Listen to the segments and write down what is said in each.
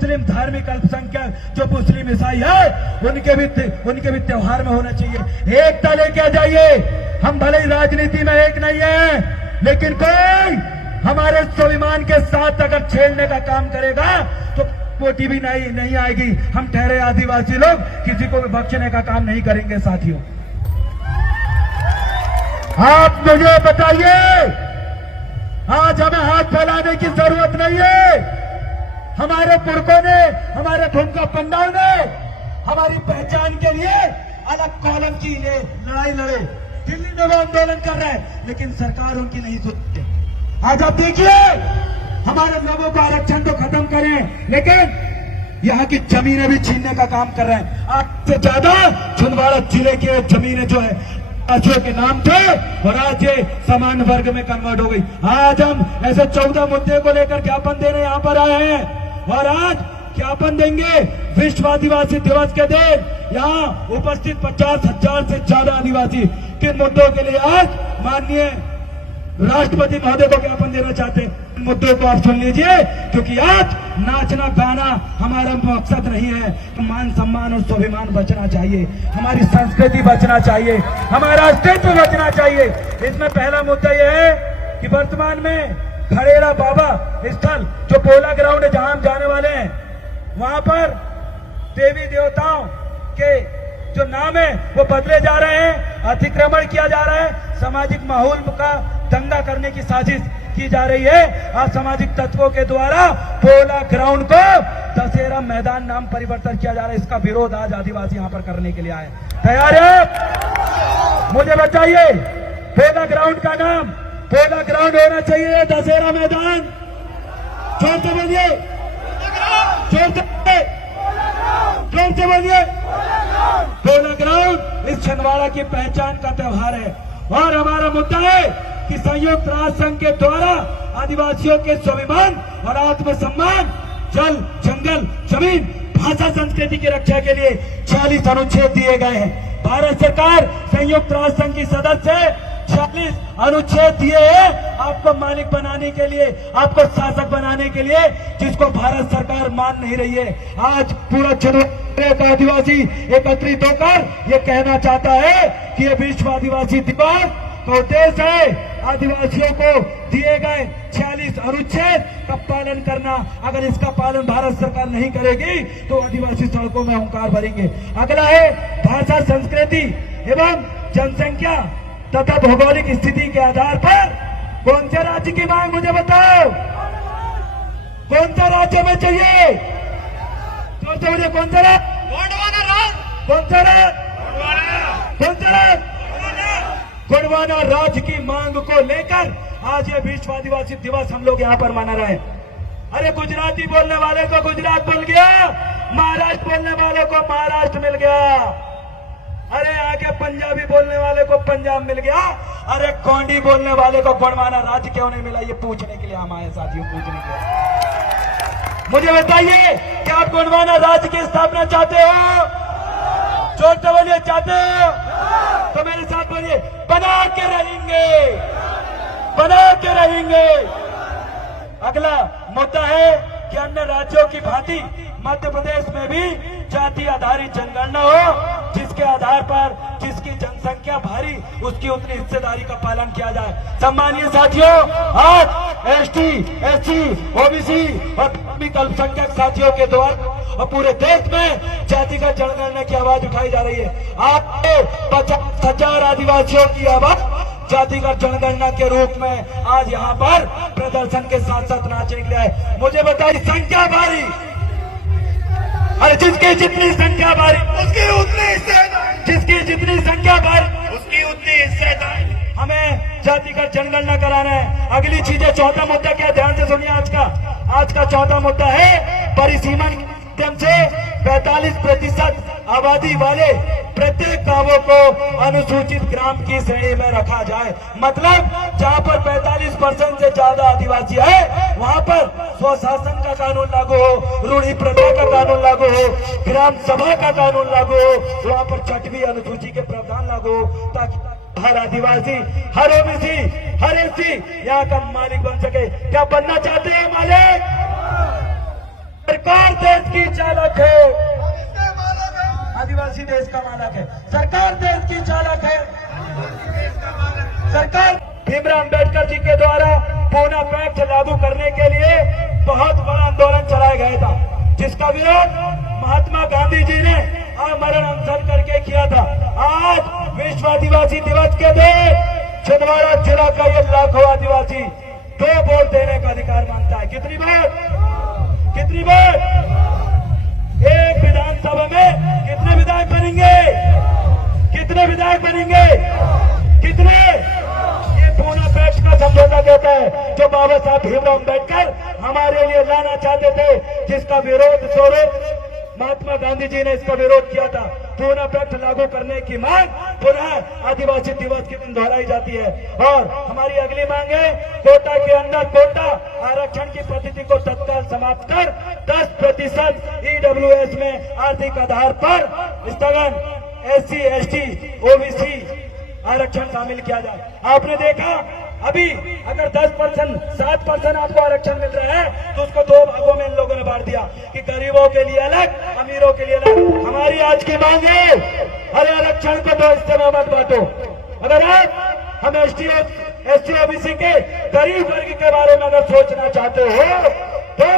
मुस्लिम धार्मिक अल्पसंख्यक जो मुस्लिम ईसाई है उनके भी त्योहार में होना चाहिए। एकता लेके आ जाइए। हम भले ही राजनीति में एक नहीं है, लेकिन कोई हमारे स्वाभिमान के साथ अगर छेड़ने का काम करेगा तो पोटी भी नहीं आएगी। हम ठहरे आदिवासी लोग किसी को भी बख्शने का काम नहीं करेंगे। साथियों, आप मुझे बताइए, आज हमें हाथ फैलाने की जरूरत नहीं है। हमारे पुरखों ने, हमारे भूमका पंडाल ने हमारी पहचान के लिए अलग कॉलम की लड़ाई लड़े। दिल्ली में वो आंदोलन कर रहे हैं, लेकिन सरकार उनकी नहीं सुनती। आज आप देखिए, हमारे लोगों को आरक्षण तो खत्म करें, लेकिन यहाँ की जमीनें भी छीनने का काम कर रहे हैं। आज से ज्यादा छिंदवाड़ा जिले की जमीनें जो है के नाम थे और आज ये समान वर्ग में कन्वर्ट हो गई। आज हम ऐसे 14 मुद्दे को लेकर ज्ञापन देने यहाँ पर आए हैं और आज ज्ञापन देंगे विश्व आदिवासी दिवस के दिन। यहाँ उपस्थित 50,000 से ज्यादा आदिवासी किन मुद्दों के लिए आज माननीय राष्ट्रपति महोदय को ज्ञापन देना चाहते हैं। मुद्दों को आप सुन लीजिए, क्योंकि आज नाचना गाना हमारा मकसद नहीं है। मान सम्मान और स्वाभिमान बचना चाहिए, हमारी संस्कृति बचना चाहिए, हमारा अस्तित्व बचना चाहिए। इसमें पहला मुद्दा यह है कि वर्तमान में खड़ेरा बाबा स्थल जो पोला ग्राउंड है, जहां हम जाने वाले हैं, वहां पर देवी देवताओं के जो नाम है वो बदले जा रहे हैं, अतिक्रमण किया जा रहा है, सामाजिक माहौल का दंगा करने की साजिश की जा रही है। असामाजिक तत्वों के द्वारा पोला ग्राउंड को दशहरा मैदान नाम परिवर्तन किया जा रहा है। इसका विरोध आज आदिवासी यहाँ पर करने के लिए आए। तैयार है? मुझे बताइए, पोला ग्राउंड का नाम पोला ग्राउंड होना चाहिए, दशहरा मैदान? जोर से बोलिए, जोर से बोलिए। पोला ग्राउंड इस छिंदवाड़ा की पहचान का त्योहार है और हमारा मुद्दा है कि संयुक्त राष्ट्र संघ के द्वारा आदिवासियों के स्वाभिमान और आत्मसम्मान, जल, जंगल, जमीन, भाषा, संस्कृति की रक्षा के लिए 46 अनुच्छेद दिए गए हैं। भारत सरकार संयुक्त राष्ट्र संघ की सदस्य है, 46 अनुच्छेद दिए हैं आपको मालिक बनाने के लिए, आपको शासक बनाने के लिए, जिसको भारत सरकार मान नहीं रही है। आज पूरा छिंदवाड़ा आदिवासी एकत्रित होकर ये कहना चाहता है कि ये विश्व आदिवासी दिवस का उद्देश्य है आदिवासियों को दिए गए 46 अनुच्छेद का पालन करना। अगर इसका पालन भारत सरकार नहीं करेगी तो आदिवासी सड़कों में हुंकार भरेंगे। अगला है भाषा, संस्कृति एवं जनसंख्या तथा भौगोलिक स्थिति के आधार पर कौन से राज्य की मांग, मुझे बताओ, कौन सा राज्य में चाहिए? सोचो मुझे, कौन सा राज्य? कौन सा राज्य? कौन सा राज्य? गोंडवाना राज्य की मांग को लेकर आज ये विश्व आदिवासी दिवस हम लोग यहाँ पर मना रहे हैं। अरे गुजराती बोलने वाले को गुजरात मिल गया, महाराष्ट्र बोलने वाले को महाराष्ट्र मिल गया, अरे आगे पंजाबी बोलने वाले को पंजाब मिल गया, अरे गोंडी बोलने वाले को गोंडवाना राज्य क्यों नहीं मिला? ये पूछने के लिए हम आए साथियों, पूछने के लिए। मुझे बताइए, क्या आप गोंडवाना राज्य की स्थापना चाहते हो? जोर से बोलिए, चाहते हो? तो मेरे साथ बोलिए, बना के रहेंगे, बना के रहेंगे। अगला मुद्दा है कि अन्य राज्यों की भांति मध्य प्रदेश में भी जाति आधारित जनगणना हो, जिसके आधार पर जिसकी जनसंख्या भारी उसकी उतनी हिस्सेदारी का पालन किया जाए। सम्मानीय साथियों, आज एसटी, एससी, ओबीसी और अल्पसंख्यक साथियों के द्वारा और पूरे देश में जातिगत जनगणना की आवाज उठाई जा रही है। आपके 50,000 आदिवासियों की आवाज जातिगत जनगणना के रूप में आज यहाँ पर प्रदर्शन के साथ साथ नाचने के लिए आए। मुझे बताइए, संख्या भारी, अरे जिसकी जितनी संख्या भारी उसकी उतनी हिस्सेदारी, जिसकी जितनी संख्या भारी उसकी उतनी हिस्सेदारी। हमें जातिगत जनगणना कराना है। अगली चीजें, चौथा मुद्दा क्या, ध्यान से सुनिए। आज का चौथा मुद्दा है परिसीमन से 45% आबादी वाले प्रत्येक गांवों को अनुसूचित ग्राम की श्रेणी में रखा जाए। मतलब जहां पर 45% से ज्यादा आदिवासी है वहां पर स्वशासन का कानून लागू हो, रूढ़ी प्रथा का कानून लागू हो, ग्राम सभा का कानून लागू हो, वहां पर 6वीं अनुसूची के प्रावधान लागू हो, ताकि हर आदिवासी, हर ओबीसी, हर एससी यहाँ का मालिक बन सके। क्या बनना चाहते हैं मालिक? सरकार देश की चालक है, आदिवासी देश का मालक है। सरकार देश की चालक है। सरकार भीमराव अम्बेडकर जी के द्वारा पूना पैक्ट लागू करने के लिए बहुत बड़ा आंदोलन चलाया गया था, जिसका विरोध महात्मा गांधी जी ने आमरण अनशन करके किया था। आज विश्व आदिवासी दिवस के दिन छिंदवाड़ा जिला का ये लाखों आदिवासी 2 वोट देने का अधिकार मांगता है। कितनी वोट? कितनी वोट? एक विधानसभा में कितने विधायक बनेंगे? कितने विधायक बनेंगे? कितने? ये पूना पैक्ट का समझौता कहता है जो बाबा साहब भीमराव अम्बेडकर हमारे लिए लाना चाहते थे, जिसका विरोध स्वरूप महात्मा गांधी जी ने इसका विरोध किया था। पूना पैक्ट लागू करने की मांग पुनः आदिवासी दिवस के दिन दोहराई जाती है। और हमारी अगली मांग है कोटा के अंदर कोटा आरक्षण की पद्धति को तत्काल समाप्त कर 10% EWS में आर्थिक आधार पर स्थगन, SC, ST, OBC आरक्षण शामिल किया जाए। आपने देखा अभी अगर 10%, 7% आपको आरक्षण मिल रहा है तो उसको 2 भागों में इन लोगों ने बांट दिया कि गरीबों के लिए अलग, अमीरों के लिए अलग। हमारी आज की मांग है अरे आरक्षण को 2 हिस्से में मत बांटो। अगर आप हम ST, SC, OBC के गरीब वर्ग के बारे में अगर सोचना चाहते हो तो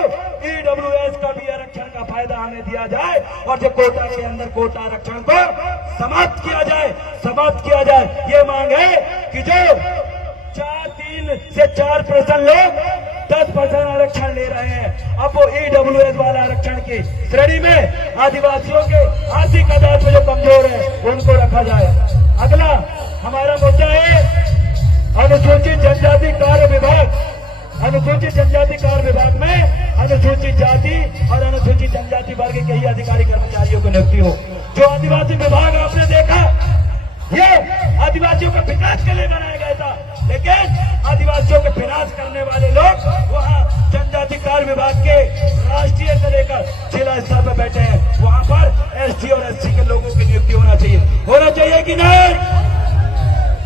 EWS का भी आरक्षण का फायदा हमें दिया जाए और जो कोटा के अंदर कोटा आरक्षण को समाप्त किया जाए। ये मांग है कि जो 3 से 4% लोग 10% आरक्षण ले रहे हैं, अब वो EWS वाला आरक्षण की श्रेणी में आदिवासियों के आर्थिक आधार पर जो कमजोर है उनको रखा जाए। अगला हमारा मुद्दा है अनुसूचित जनजाति कार्य विभाग। अनुसूचित जनजाति कार्य विभाग में अनुसूचित जाति और अनुसूचित जनजाति वर्ग के ही अधिकारी कर्मचारियों को नियुक्ति हो। जो आदिवासी विभाग आपने देखा ये आदिवासियों के विकास के लिए बनाया गया था, लेकिन आदिवासियों के विनाश करने वाले लोग वहाँ जनजाति कार्य विभाग के राष्ट्रीय से लेकर जिला स्तर पर बैठे हैं। वहाँ पर ST और SC के लोगों की नियुक्ति होना चाहिए कि नहीं?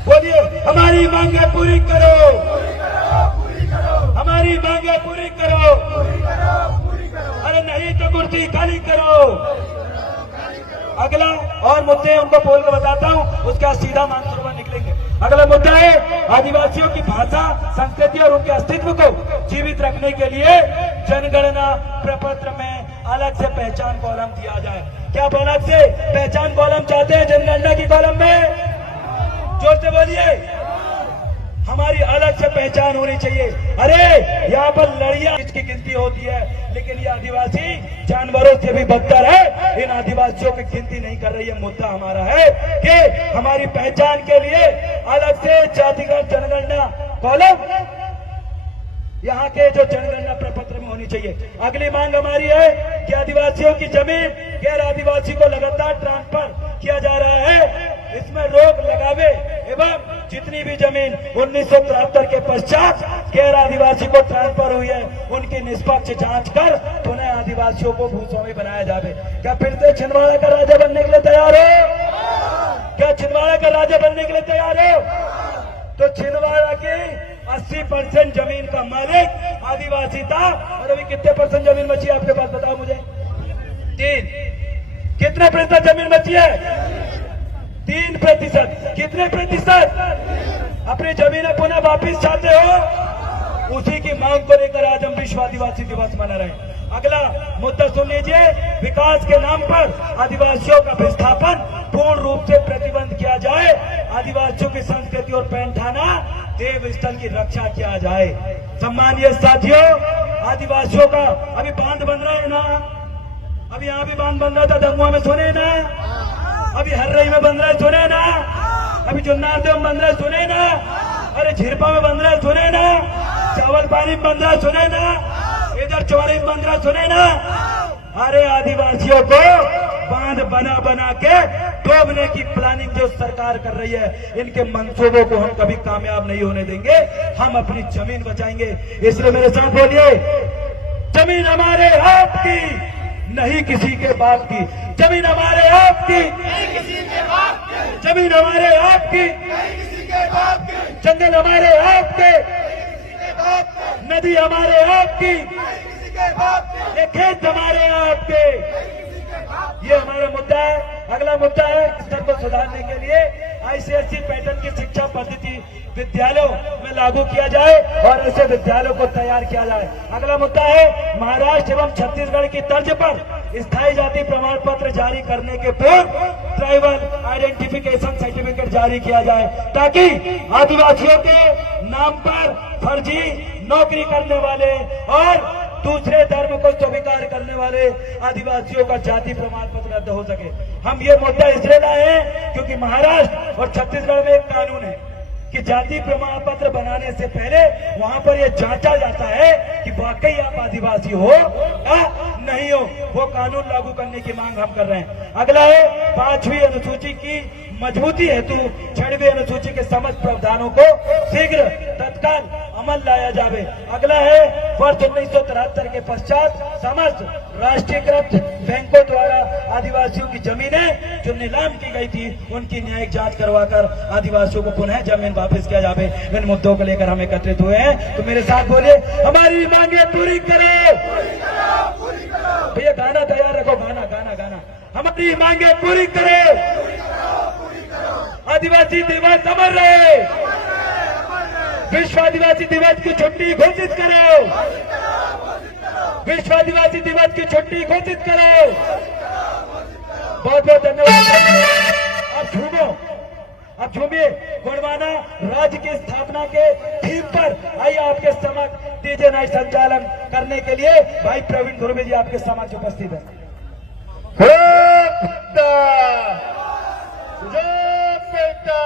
बोलिए हमारी मांगे पूरी करो, हमारी मांगे पूरी करो। अरे नहीं तो कुर्सी खाली करो। अगला और मुद्दे उनको बोल के बताता हूँ, उसका सीधा मानसरोवर निकलेंगे। अगला मुद्दा है आदिवासियों की भाषा, संस्कृति और उनके अस्तित्व को जीवित रखने के लिए जनगणना प्रपत्र में अलग से पहचान कॉलम दिया जाए। क्या आप अलग से पहचान कॉलम चाहते हैं जनगणना की कॉलम में? जोर से बोलिए। हमारी अलग से पहचान होनी चाहिए। अरे यहाँ पर लड़ियां की गिनती होती है, लेकिन ये आदिवासी जानवरों से भी बदतर है। इन आदिवासियों की गिनती नहीं कर रही है। मुद्दा हमारा है कि हमारी पहचान के लिए अलग से जातिगत जनगणना कॉलम यहाँ के जो जनगणना प्रपत्र में होनी चाहिए। अगली मांग हमारी है कि आदिवासियों की जमीन गैर आदिवासी को लगातार ट्रांसफर किया जा रहा है, इसमें रोक लगावे एवं जितनी भी जमीन 1973 के पश्चात गैर आदिवासी को ट्रांसफर हुई है उनकी निष्पक्ष जांच कर पुनः आदिवासियों को भूस्वामी बनाया जाए। क्या फिर से छिंदवाड़ा का राजा बनने के लिए तैयार हो? क्या छिंदवाड़ा का राजा बनने के लिए तैयार हो? तो छिंदवाड़ा की 80% जमीन का मालिक आदिवासी था और अभी कितने % जमीन बची है आपके पास बताओ मुझे? 3। कितने प्रतिशत जमीन बची है? 3%। कितने प्रतिशत? अपनी जमीनें पुनः वापिस चाहते हो? उसी की मांग को लेकर आज हम विश्व आदिवासी दिवस मना रहे हैं। अगला मुद्दा सुन लीजिए। विकास के नाम पर आदिवासियों का विस्थापन पूर्ण रूप से प्रतिबंध किया जाए। आदिवासियों की संस्कृति और पैंठाना देव स्थल की रक्षा किया जाए। सम्मानीय साथियों, आदिवासियों का अभी बांध बन रहा है ना, अभी यहाँ भी बांध बन रहा था, दंगुआ में सुने ना, अभी हर्रई में बन रहा है सुने ना, अभी जुन्नारदेव में बन रहा है सुने ना, अरे झिरपा में बन रहा है सुने ना, चावल पानी में बन रहा है सुने ना, इधर चौरी में बन रहा है सुने ना। अरे आदिवासियों को बांध बना बना के डूबने की प्लानिंग जो सरकार कर रही है, इनके मंसूबों को हम कभी कामयाब नहीं होने देंगे। हम अपनी जमीन बचाएंगे। इसलिए मेरे साथ बोलिए, जमीन हमारे हाथ की, नहीं किसी के बाप की। जमीन हमारे हाथ की, नहीं किसी के बाप की। जमीन हमारे हाथ की, नहीं किसी के बाप की। जंगल हमारे हाथ के, नहीं किसी के बाप के। नदी हमारे हाथ की, नहीं किसी ये खेत हमारे आपके, ये हमारा मुद्दा है। अगला मुद्दा है स्तर को सुधारने के लिए आईसीएसई पैटर्न की शिक्षा पद्धति विद्यालयों में लागू किया जाए और ऐसे विद्यालयों को तैयार किया जाए। अगला मुद्दा है महाराष्ट्र एवं छत्तीसगढ़ की तर्ज पर स्थायी जाति प्रमाण पत्र जारी करने के पूर्व ट्राइबल आइडेंटिफिकेशन सर्टिफिकेट जारी किया जाए, ताकि आदिवासियों के नाम पर फर्जी नौकरी करने वाले और दूसरे धर्म को स्वीकार करने वाले आदिवासियों का जाति प्रमाण पत्र रद्द हो सके। हम ये मुद्दा इसलिए लाए हैं क्योंकि महाराष्ट्र और छत्तीसगढ़ में एक कानून है कि जाति प्रमाण पत्र बनाने से पहले वहां पर यह जांचा जाता है कि वाकई आप आदिवासी हो या नहीं हो। वो कानून लागू करने की मांग हम कर रहे हैं। अगला है 5वीं अनुसूची की मजबूती हेतु 6वीं अनुसूची के समस्त प्रावधानों को शीघ्र तत्काल अमल लाया जावे। अगला है वर्ष 1973 के पश्चात समस्त राष्ट्रीयकृत बैंकों द्वारा आदिवासियों की जमीनें जो नीलाम की गई थी उनकी न्यायिक जांच करवाकर आदिवासियों को पुनः जमीन वापस किया जावे। इन मुद्दों को लेकर हम एकत्रित हुए हैं, तो मेरे साथ बोलिए हमारी मांगे पूरी करो। भैया गाना तैयार रखो, गाना गाना गाना। हमारी मांगे पूरी करो, आदिवासी दिवस अमर रहे, विश्व आदिवासी दिवस की छुट्टी घोषित करो, विश्व आदिवासी दिवस की छुट्टी घोषित करो। बहुत बहुत धन्यवाद। अब झूमिए गोंडवाना राज्य की स्थापना के थीम पर आइए आपके समक्ष डीजे नाइट संचालन करने के लिए भाई प्रवीण धुर्वे जी आपके समक्ष उपस्थित है। बेटा